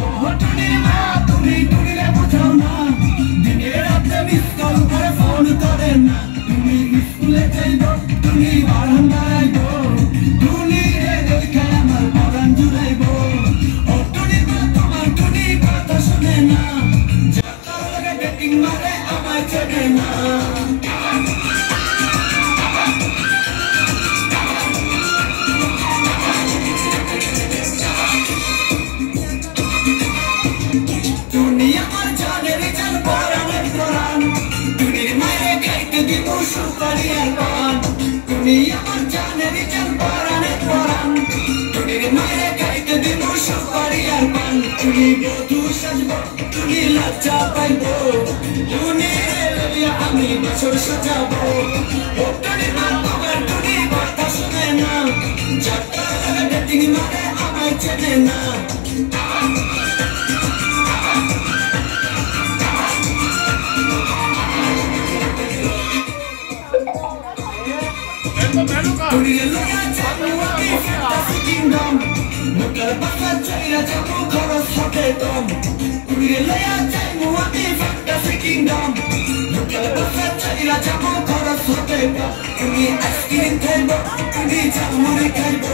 ও টুনির মা তুমি টুনিরে বোঝাও না দিনে রাতে মিস কল করে ফোন করে না তুমি স্কুলে যাইব তুমি বারান্দায় আইব টুনিরে দেখে আমার পরাণ জুড়াইব ও টুনির মা তোমার টুনি কথা শুনে না যত লাগে ডেটিং মারে আমায় চেনে না তুমি আমার জানের জান পরাণে পরাণ টুনির মায়ে গাইতে দিব সুপারি আর পান টুনি বধূ সাজব টুনি লজ্জা পাইব টুনিরে লইয়া আমি বছর সাজাবো ও টুনির মা তোমার টুনি কথা শুনে না যাত্রা লাগা ডেটিং মারে আমায় চেনে না টুনিরে লইয়া যাবো আমি ফ্যান্টাসি কিংডম মুখের বাসা চাইরা যাবো খরচ হবে কম টুনিরে লইয়া যাবো আমি ফ্যান্টাসি কিংডম মুখের বাসা চাইরা যাবো খরচ হবে কম তুমি আইসক্রিম খাইব তুমি ঝালমুড়ি খাইব